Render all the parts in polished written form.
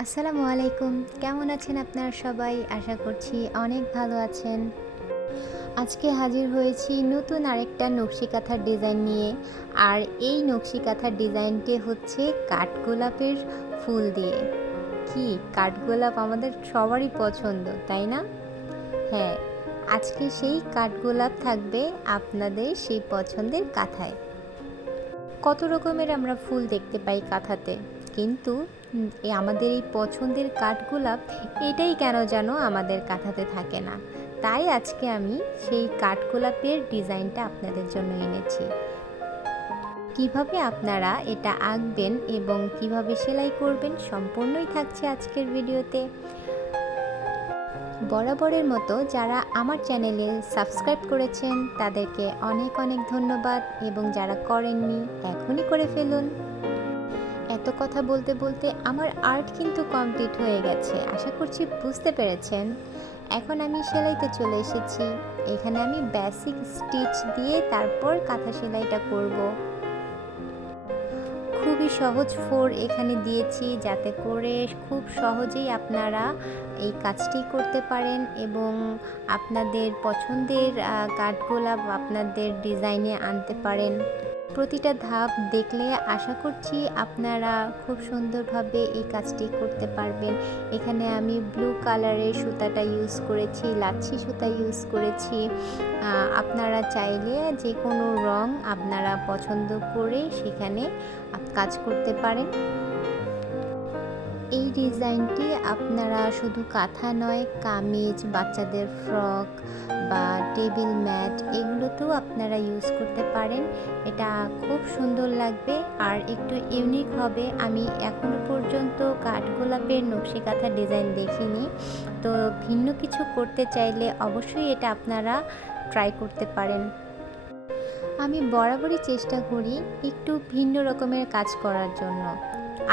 আসসালামু আলাইকুম। কেমন আছেন আপনারা সবাই? আশা করছি অনেক ভালো আছেন। আজকে হাজির হয়েছি নতুন আরেকটা নকশি কাঁথার ডিজাইন নিয়ে। আর এই নকশি কাঁথার ডিজাইনটি হচ্ছে কাঠগোলাপের ফুল দিয়ে। কি কাঠগোলাপ আমাদের সবারই পছন্দ, তাই না? হ্যাঁ, আজকে সেই কাঠগোলাপ থাকবে আপনাদের সেই পছন্দের কাঁথায়। কত রকমের আমরা ফুল দেখতে পাই কাঁথাতে, কিন্তু আমাদের এই পছন্দের কাঠগোলাপ এটাই কেন যেন আমাদের কাঁথাতে থাকে না। তাই আজকে আমি সেই কাঠগোলাপের ডিজাইনটা আপনাদের জন্য এনেছি। কিভাবে আপনারা এটা আঁকবেন এবং কিভাবে সেলাই করবেন সম্পূর্ণই থাকছে আজকের ভিডিওতে। বরাবরের মতো যারা আমার চ্যানেলে সাবস্ক্রাইব করেছেন তাদেরকে অনেক অনেক ধন্যবাদ, এবং যারা করেননি এখনই করে ফেলুন। এত কথা বলতে বলতে আমার আর্ট কিন্তু কমপ্লিট হয়ে গেছে, আশা করছি বুঝতে পেরেছেন। এখন আমি সেলাইতে চলে এসেছি। এখানে আমি বেসিক স্টিচ দিয়ে তারপর কাঁথা সেলাইটা করব। খুবই সহজ ফোর এখানে দিয়েছি, যাতে করে খুব সহজেই আপনারা এই কাজটি করতে পারেন এবং আপনাদের পছন্দের কাঠগোলাপ আপনাদের ডিজাইনে আনতে পারেন। প্রতিটা ধাপ দেখলে আশা করছি আপনারা খুব সুন্দরভাবে এই কাজটি করতে পারবেন। এখানে আমি ব্লু কালারের সুতাটা ইউজ করেছি, লাচ্ছি সুতা ইউজ করেছি। আপনারা চাইলে যে কোনো রং আপনারা পছন্দ করে সেখানে কাজ করতে পারেন। এই ডিজাইনটি আপনারা শুধু কাঁথা নয়, কামিজ, বাচ্চাদের ফ্রক বা টেবিল ম্যাট এগুলোতেও আপনারা ইউজ করতে পারেন। এটা খুব সুন্দর লাগবে আর একটু ইউনিক হবে। আমি এখনো পর্যন্ত কাঠগোলাপের নকশি কাঁথা ডিজাইন দেখিনি, তো ভিন্ন কিছু করতে চাইলে অবশ্যই এটা আপনারা ট্রাই করতে পারেন। আমি বরাবরই চেষ্টা করি একটু ভিন্ন রকমের কাজ করার জন্য।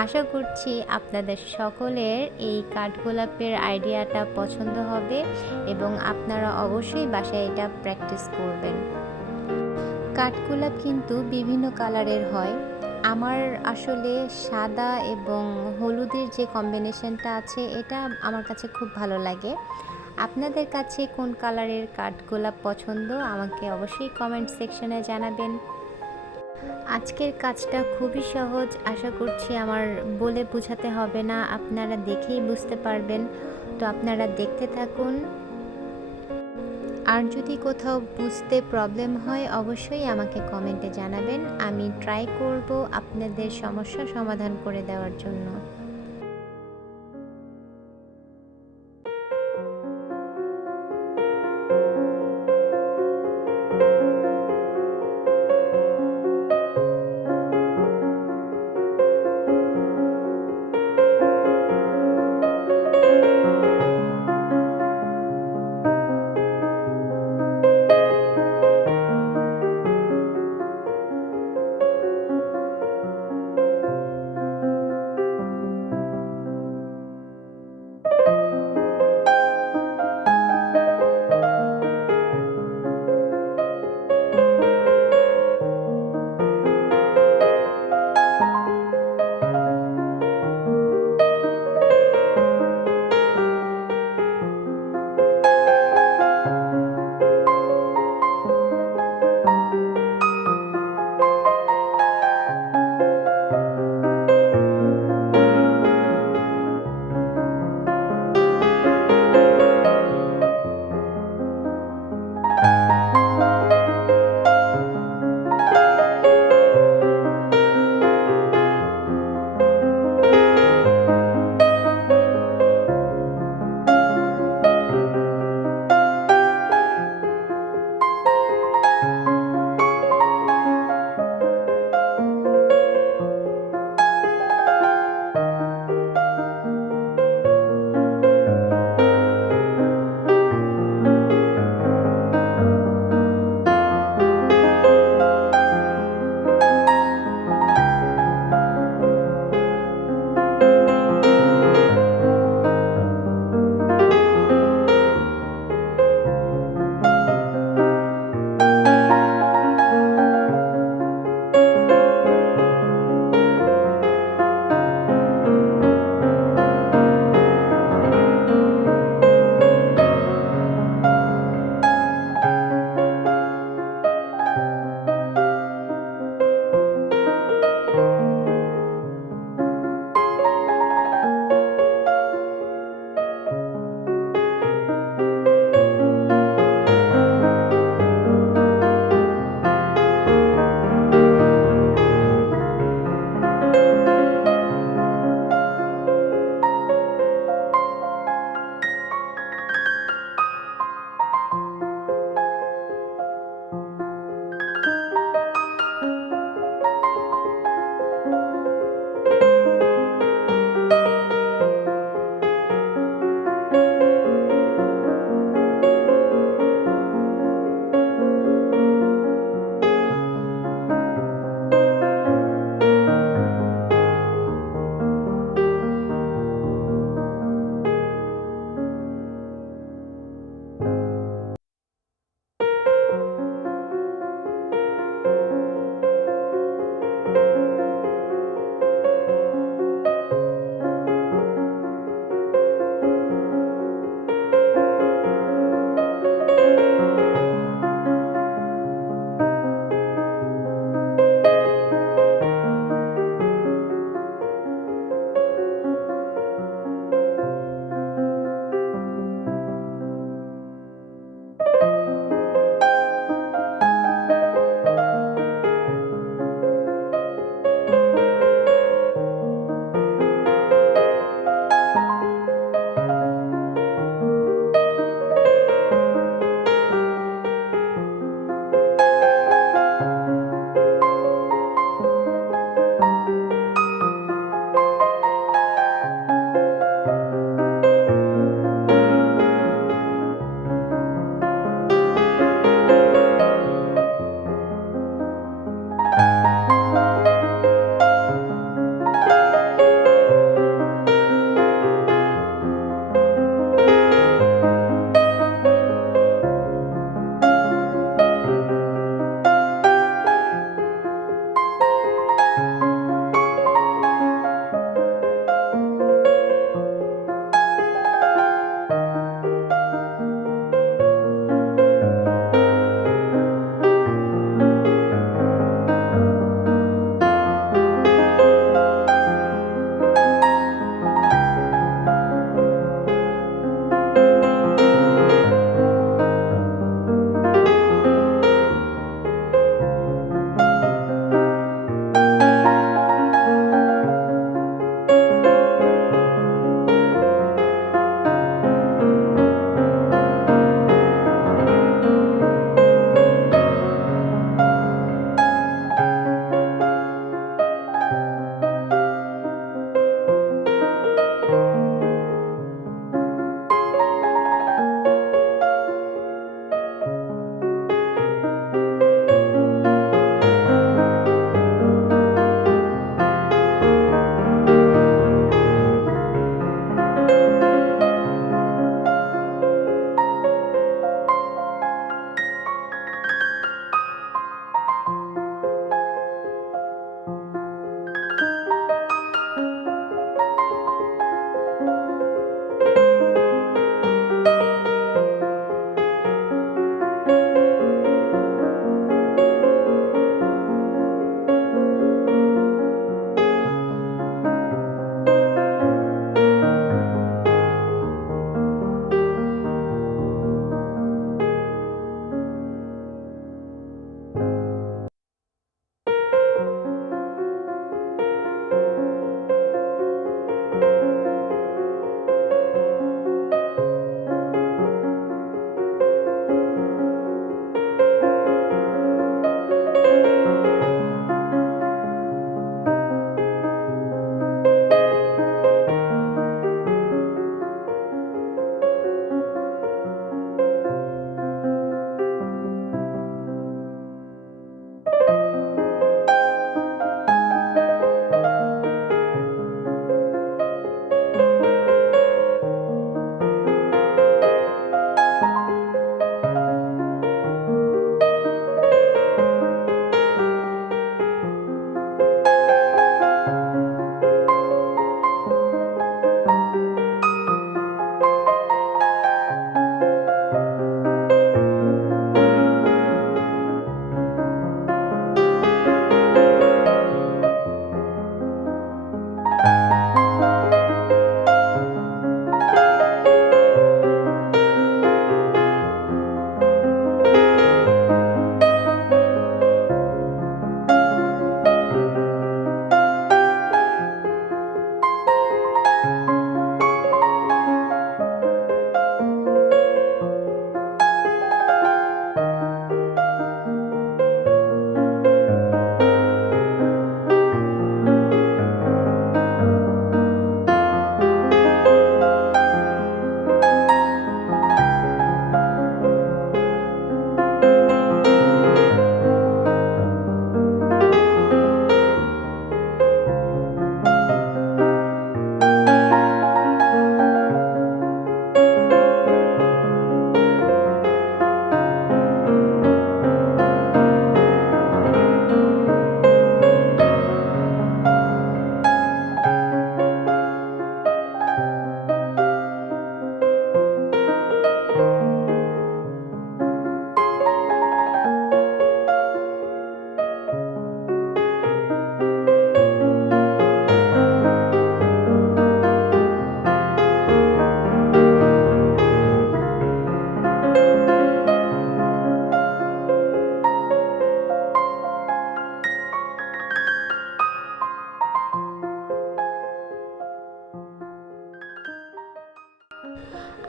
আশা করছি আপনাদের সকলের এই কাঠগোলাপের আইডিয়াটা পছন্দ হবে এবং আপনারা অবশ্যই বাসায় এটা প্র্যাকটিস করবেন। কাঠগোলাপ কিন্তু বিভিন্ন কালারের হয়। আমার আসলে সাদা এবং হলুদের যে কম্বিনেশনটা আছে এটা আমার কাছে খুব ভালো লাগে। আপনাদের কাছে কোন কালারের কাঠগোলাপ পছন্দ আমাকে অবশ্যই কমেন্ট সেকশনে জানাবেন। আজকের কাজটা খুবই সহজ, আশা করছি আমার বলে বোঝাতে হবে না, আপনারা দেখেই বুঝতে পারবেন। তো আপনারা দেখতে থাকুন। আর যদি কোথাও বুঝতে প্রবলেম হয় অবশ্যই আমাকে কমেন্টে জানাবেন, আমি ট্রাই করব আপনাদের সমস্যা সমাধান করে দেওয়ার জন্য।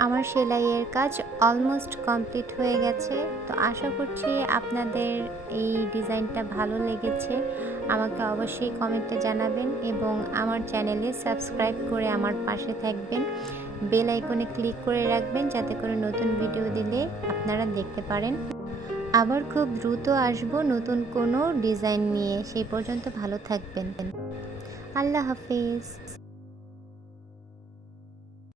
আমার সেলাইয়ের কাজ অলমোস্ট কমপ্লিট হয়ে গেছে। তো আশা করছি আপনাদের এই ডিজাইনটা ভালো লেগেছে। আমাকে অবশ্যই কমেন্টে জানাবেন এবং আমার চ্যানেলে সাবস্ক্রাইব করে আমার পাশে থাকবেন। বেল আইকনে ক্লিক করে রাখবেন যাতে করে নতুন ভিডিও দিলে আপনারা দেখতে পারেন। আবার খুব দ্রুত আসবো নতুন কোনো ডিজাইন নিয়ে। সেই পর্যন্ত ভালো থাকবেন। আল্লাহ হাফেজ।